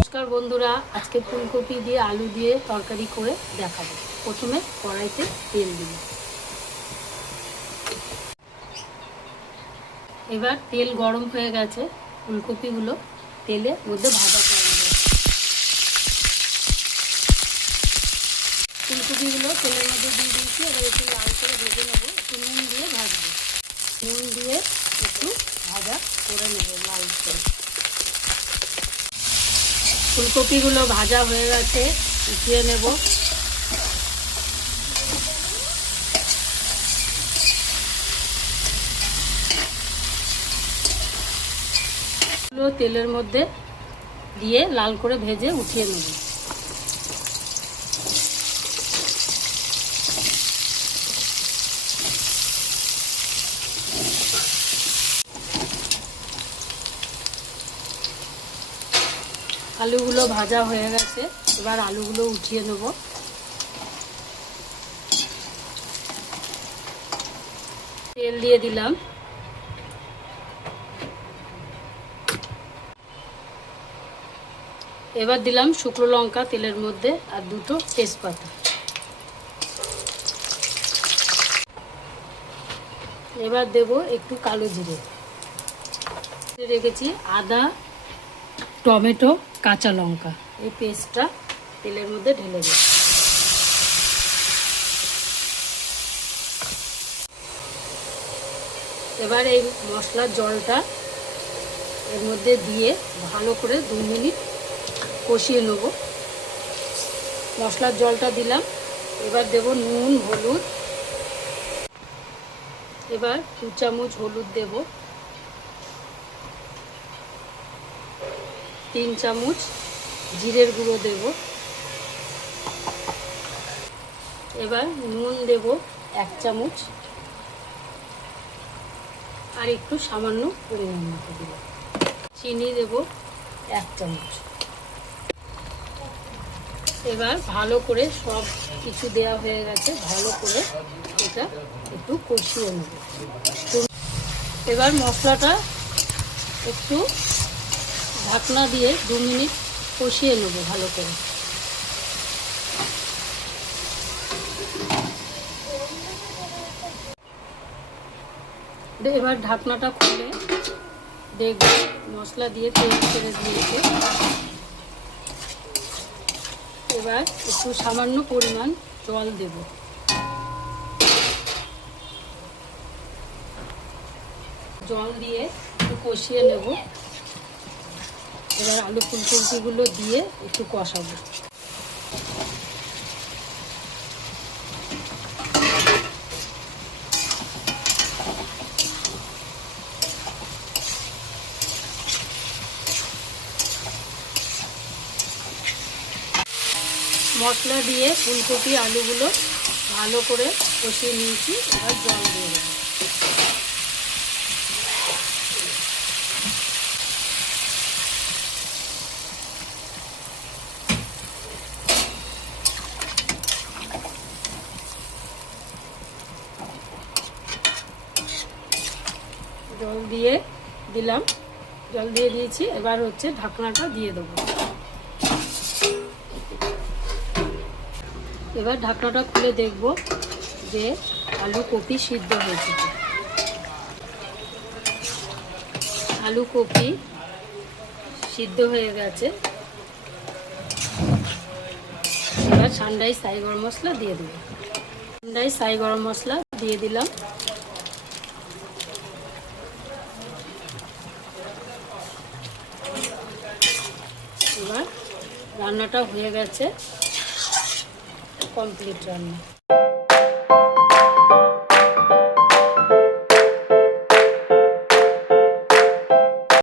নমস্কার বন্ধুরা, আজকে ফুলকপি দিয়ে আলু দিয়ে তরকারি করে দেখাবো। প্রথমে কড়াইতে তেল দিই। এবার তেল গরম হয়ে গেছে, ফুলকপিগুলো তেলের মধ্যে ভাজা করে নেব। ফুলকপিগুলো তেলের মধ্যে দিয়ে দিয়েছি, এবার একটু লাল করে ভেজে নেবো। একটু নুন দিয়ে ভাজবো, নুন দিয়ে একটু ভাজা করে নেব লাল করে। ফুলকপিগুলো ভাজা হয়ে গেছে, উঠিয়ে নেব। তেলের মধ্যে দিয়ে লাল করে ভেজে উঠিয়ে নেব। আলুগুলো ভাজা হয়ে গেছে, এবার আলুগুলো উঠিয়ে নেব। তেল দিয়ে দিলাম, এবার দিলাম শুকনো লঙ্কা তেলের মধ্যে আর দুটো তেজপাতা। এবার দেব একটু কালো জিরে, রেখেছি আদা, টমেটো, কাঁচা লঙ্কা, এই পেস্টটা তেলের মধ্যে ঢেলে দেব। এবার এই মশলার জলটা এর মধ্যে দিয়ে ভালো করে 2 মিনিট কষিয়ে নেব। মশলার জলটা দিলাম, এবার দেব নুন, হলুদ। এবার 2 চামচ হলুদ দেব, 3 চামচ জিরের গুঁড়ো দেব। এবার নুন দেব 1 চামচ, আর একটু সামান্য পরিমাণ মতো দেব। চিনি দেব 1 চামচ। এবার ভালো করে সব কিছু দেওয়া হয়ে গেছে, ভালো করে এটা একটু কষিয়ে নেব। এবার মশলাটা একটু ঢাকনা দিয়ে 2 মিনিট কষিয়ে নেব ভালো করে। এবার ঢাকনাটা খুলে দেখব মশলা দিয়ে তেল ছেড়ে দিয়েছে। এবার একটু সামান্য পরিমাণ জল দেব। জল দিয়ে একটু কষিয়ে নেব। এবার আলু ফুলকপিগুলো দিয়ে একটু কষাবো। মশলা দিয়ে ফুলকপি আলুগুলো ভালো করে কষিয়ে নিয়েছি, এবার জল দিয়ে দেবো। জল দিয়ে দিলাম, জল দিয়ে দিয়েছি, এবার হচ্ছে ঢাকনাটা দিয়ে দেবো। এবার ঢাকনাটা খুলে দেখব যে আলু কপি সিদ্ধ হয়েছে। আলু কপি সিদ্ধ হয়ে গেছে। এবার সানরাইজ সাই গরম মশলা দিয়ে দেবো। সানরাইজ সাই গরম মশলা দিয়ে দিলাম। এবার রান্নাটা হয়ে গেছে, কমপ্লিট রান্না।